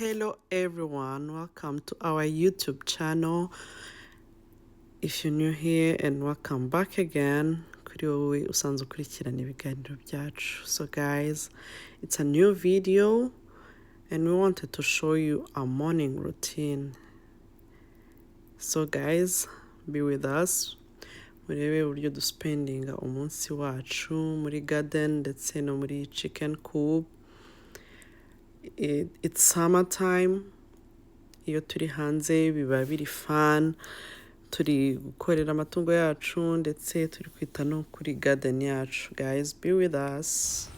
Hello everyone, welcome to our YouTube channel. If you're new here, and welcome back again kuri wowe usanzwe ukurikirana ibiganiro byacu. So guys, it's a new video and we wanted to show you our morning routine. So guys, be with us. Murebe uburyo duspendinga umunsi wacu muri garden ndetse no muri chicken coop. It's summertime. Iyo turi hanze biba biri fun, turi gukorera amatungo yacu ndetse turi kwita no kuri garden yacu. Guys, be with us.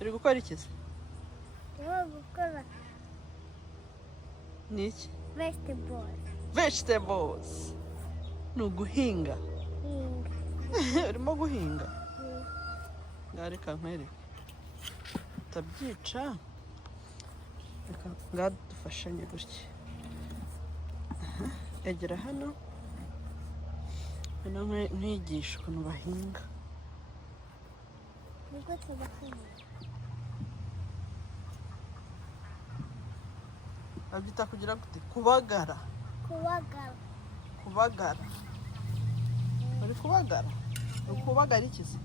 Uri gukora iki? Niki? Vegetables. No guhinga. Urimo guhinga? Ngareka nkwereke. Tabyica. Reka ngadufashanye gutya. Egera hano. Hano nkwigisha ukuntu bahinga. Abyita kugira gute? Kubagara. Uri kubagara? Uri kubagara iki se?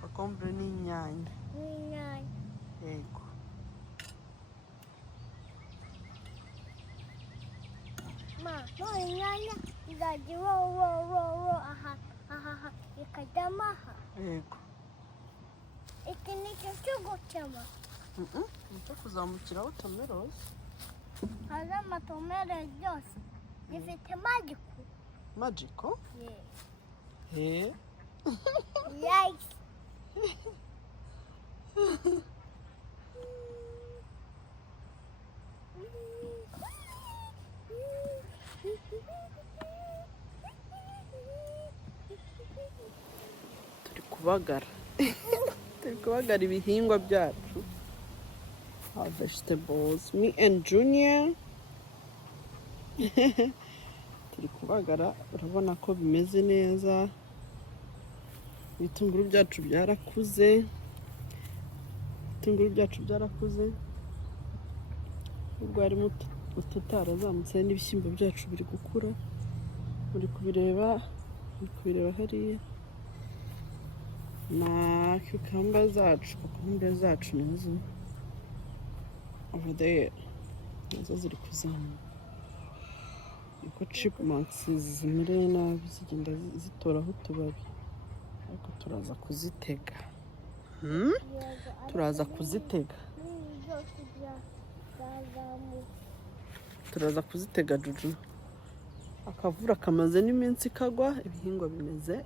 Kokombure n'inyanya. Yego. No, inyanya izajya ro aha ikajyamo aha. Yego. Iki ni cyo gucamo. Nicyo kuzamukiraho tomatoes. Haza amatomere yose gifite magico. Magical? Yeah. Yes. Turi kubagara ibihingwa byacu. Our vegetables. Me and Junior. Turi kubagara, urabona ko bimeze neza. Ibitunguru byacu byarakuze. Ubwo harimo ututarazamutse n'ibishyimbo byacu biri gukura. Muri kubireba hariya. Na cucumber zacu nazo over there nazo ziri kuzamuka. Niko chipmunks zimereye nabi zigenda zitoraho utubabi, ariko turaza kuzitega Juju. Akavura kamaze n'iminsi kagwa, ibihingwa bimeze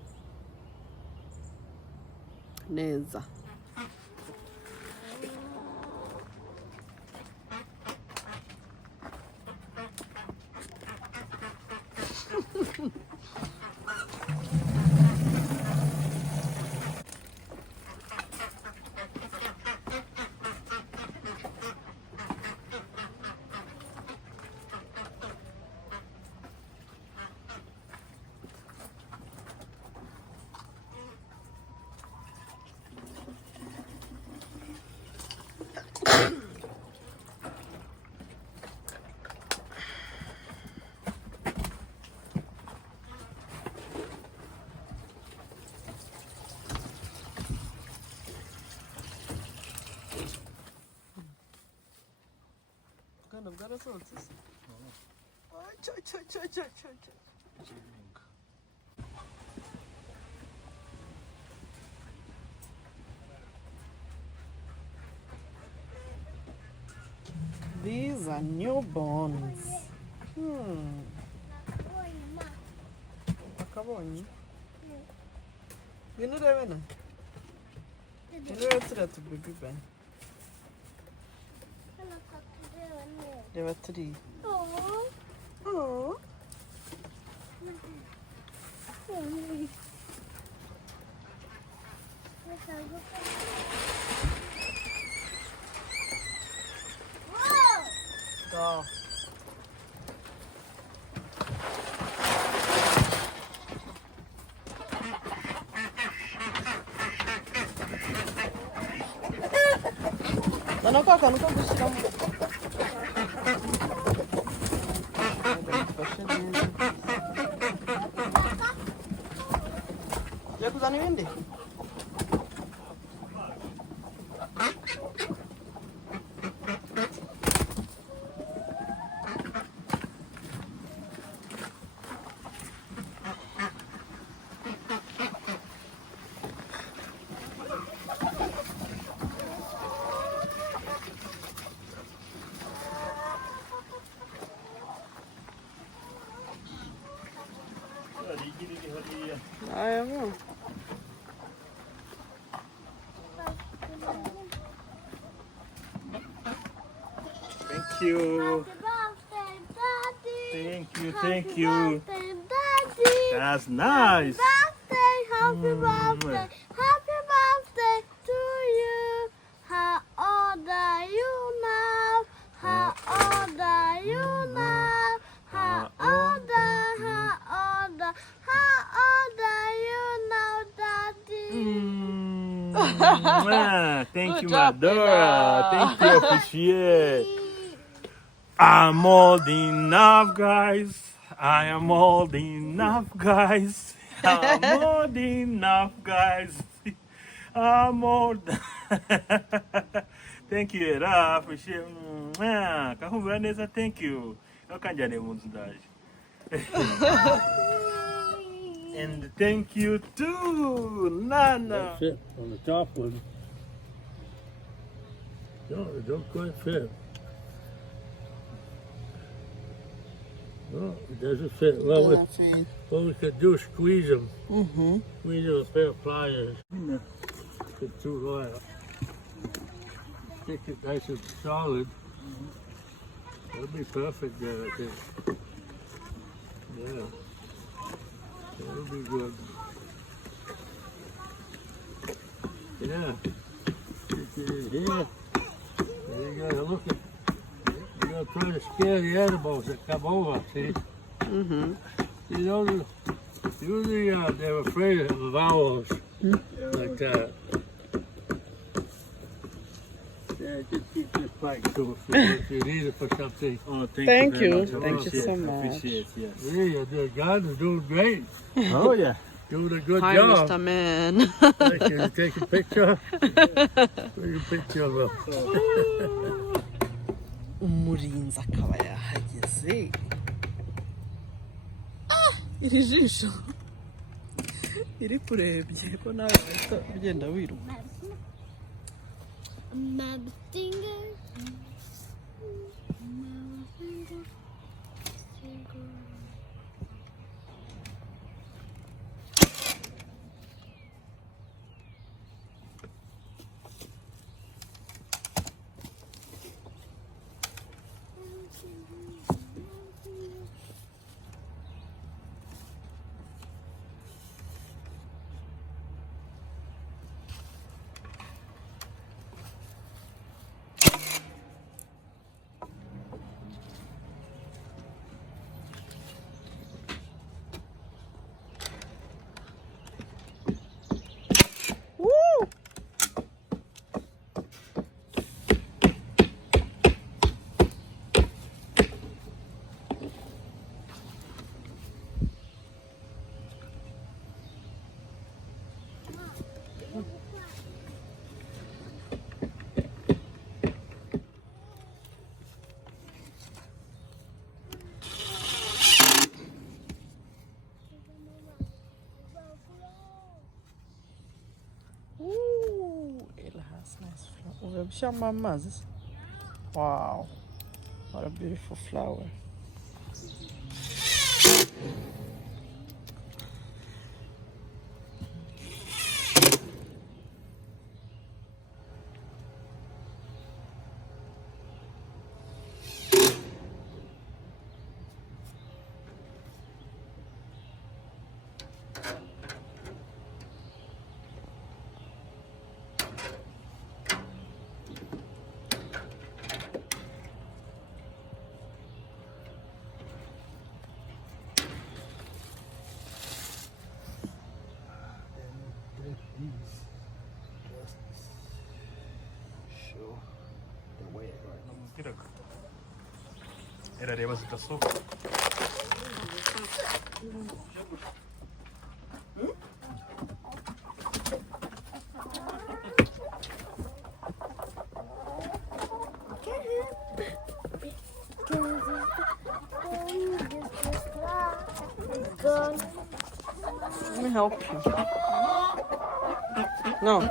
neza. zarasohotse se cyo These are newborns. Akabonye. Ngwino urebe na. Urebe turiya tubibi bane. Reba turiya. Oh. Go. Ano ka gusto mo? Ya kuzana ibindi? Ayaw mo. Thank you. Thank you. That's nice. Happy birthday to you. How old are you now? How old are you now? How old are you now, Daddy? Thank Good you, job, my daughter. Bella. Thank you, appreciate. I'm old enough, guys. I am old enough, guys. I'm old enough, guys. I'm old. Thank you, Era. Appreciate. Kahumura neza, thank you. Nokanjane munzu ndaje. And thank you too, Nana. That's it on the top one. No, it don't quite fit. No, it doesn't fit. Well, what we could do is squeeze them. Squeeze them with a pair of pliers. It's too loyal. Stick it nice and solid. That'll be perfect there, I think. Yeah. That'll be good. Yeah. Stick it in here. And you gotta look at. You gotta try to scare the animals that come over. See. You know, usually they're afraid of owls like that. Yeah, just keep this back to if you need it for something. Oh, Thank very you. much. Thank you so Appreciate, much. Appreciate, yes. Yeah, the guys are doing great. Oh, yeah. Doing a good Hi, job. Mr. Man. Can you take a picture? Take a picture of them. Umurinzi akaba yahageze. Iri jisho iri kurebye ko nawe wahita ugenda wiruka. That's nice flower. Wow, what a beautiful flower. Show the way right. namubwiraga irareba zidasohoka. Let me help you. No.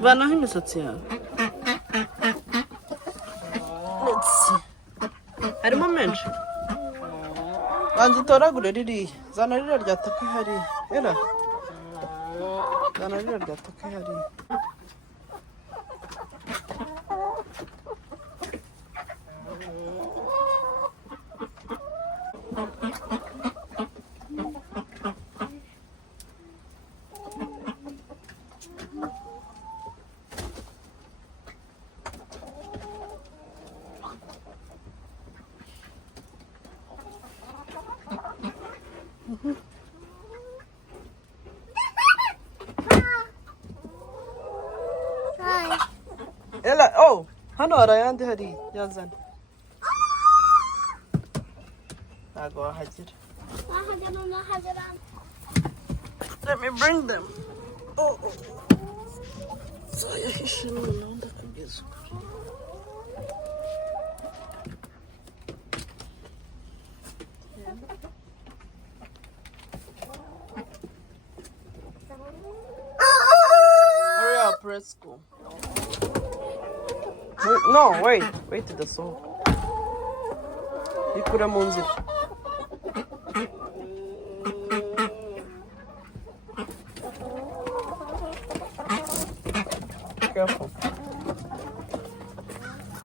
Vanaho imisatsi yawe. Let's see. Harimo menshi. Banza utoragure ririya. Zana ririya rya taka hariya. Era. Zana ririya rya taka hariya. Hi. Ella, oh, hano hari ayandi hariya. Yazana. Ntago wahagera. Let me bring them. Oh, oh. Zayahishe noneho ndakugeza ukuri. Hurry up, let's go. No, wait idasohoka. Ikure mu nzira. Careful.